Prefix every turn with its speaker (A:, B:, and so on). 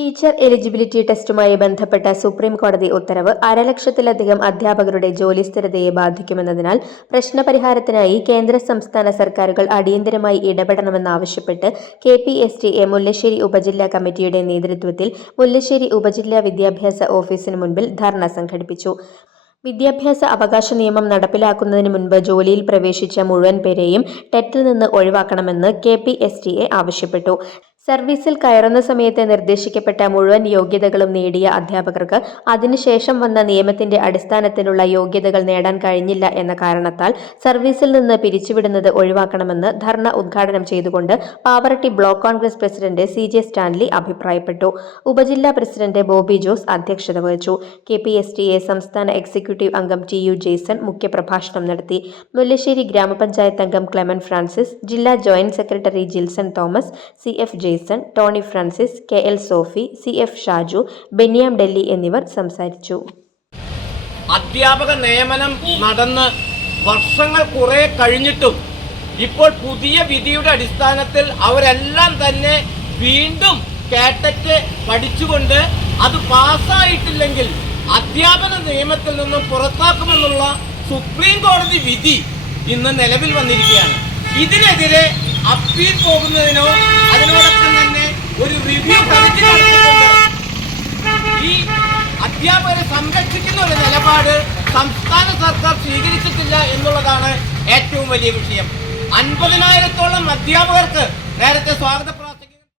A: Teacher eligibility ടെസ്റ്റുമായി ബന്ധപ്പെട്ട supreme കോടതി ഉത്തരവ് അരലക്ഷത്തിലധികം അധ്യാപകരുടെ ജോലി സ്ഥിരതയെ ബാധിക്കുമെന്നതിനാൽ പ്രശ്നപരിഹാരത്തിനായി കേന്ദ്ര സംസ്ഥാന സർക്കാരുകൾ അടിയന്തരമായി ഇടപെടണമെന്നാവശ്യപ്പെട്ട് K P S T A Mullassery ഉപജില്ലാ കമ്മിറ്റിയുടെ നേതൃത്വത്തിൽ മുല്ലശ്ശേരി ഉപജില്ലാ വിദ്യാഭ്യാസ ഓഫീസിന് മുൻപിൽ ധർണ സംഘടിപ്പിച്ചു. വിദ്യാഭ്യാസ അവകാശ നിയമം നടപ്പിലാക്കുന്നതിന് മുൻപ് ജോലിയിൽ പ്രവേശിച്ച മുഴുവൻ പേരെയും ടെറ്റിൽ നിന്ന് ഒഴിവാക്കണമെന്ന് K P S T A ആവശ്യപ്പെട്ടു. സർവീസിൽ കയറുന്ന സമയത്ത് നിർദ്ദേശിക്കപ്പെട്ട മുഴുവൻ യോഗ്യതകളും നേടിയ അധ്യാപകർക്ക് അതിനുശേഷം വന്ന നിയമത്തിന്റെ അടിസ്ഥാനത്തിലുള്ള യോഗ്യതകൾ നേടാൻ കഴിഞ്ഞില്ല എന്ന കാരണത്താൽ സർവീസിൽ നിന്ന് പിരിച്ചുവിടുന്നത് ഒഴിവാക്കണമെന്ന് ധർണ ഉദ്ഘാടനം ചെയ്തുകൊണ്ട് Pavaratty block Congress president C J Stanley അഭിപ്രായപ്പെട്ടു. ഉപജില്ലാ പ്രസിഡന്റ് ബോബി ജോസ് അധ്യക്ഷത വഹിച്ചു. K P S T A സംസ്ഥാന എക്സിക്യൂട്ടീവ് അംഗം ടി യു ജെയ്സൺ മുഖ്യപ്രഭാഷണം നടത്തി. മുല്ലശ്ശേരി ഗ്രാമപഞ്ചായത്ത് അംഗം ക്ലെമൻ ഫ്രാൻസിസ് ജില്ലാ joint secretary Jilson Thomas C F Jaison Tony Francis K L Sophy C F Shaju ബെന്നിയാം Delhi എന്നിവർ സംസാരിച്ചു.
B: അധ്യാപക നിയമനം നടന്ന് വർഷങ്ങൾ കുറെ കഴിഞ്ഞിട്ടും ഇപ്പോൾ പുതിയ വിധിയുടെ അടിസ്ഥാനത്തിൽ അവരെല്ലാം തന്നെ വീണ്ടും കാറ്ററ്റ് പഠിച്ചുകൊണ്ട് അത് പാസ്സായിട്ടില്ലെങ്കിൽ അധ്യാപന നിയമത്തിൽ നിന്നും പുറത്താക്കുമെന്നുള്ള സുപ്രീം കോടതി വിധി ഇന്ന് നിലവിൽ വന്നിരിക്കുകയാണ്. ഇതിനെതിരെ അപ്പീൽ പോകുന്നതിനോ അതിനോടൊപ്പം തന്നെ ഒരു റിവ്യൂ ഈ അധ്യാപകരെ സംരക്ഷിക്കുന്ന ഒരു നിലപാട് സംസ്ഥാന സർക്കാർ സ്വീകരിച്ചിട്ടില്ല എന്നുള്ളതാണ് ഏറ്റവും വലിയ വിഷയം. അൻപതിനായിരത്തോളം അധ്യാപകർക്ക് നേരത്തെ സ്വാഗത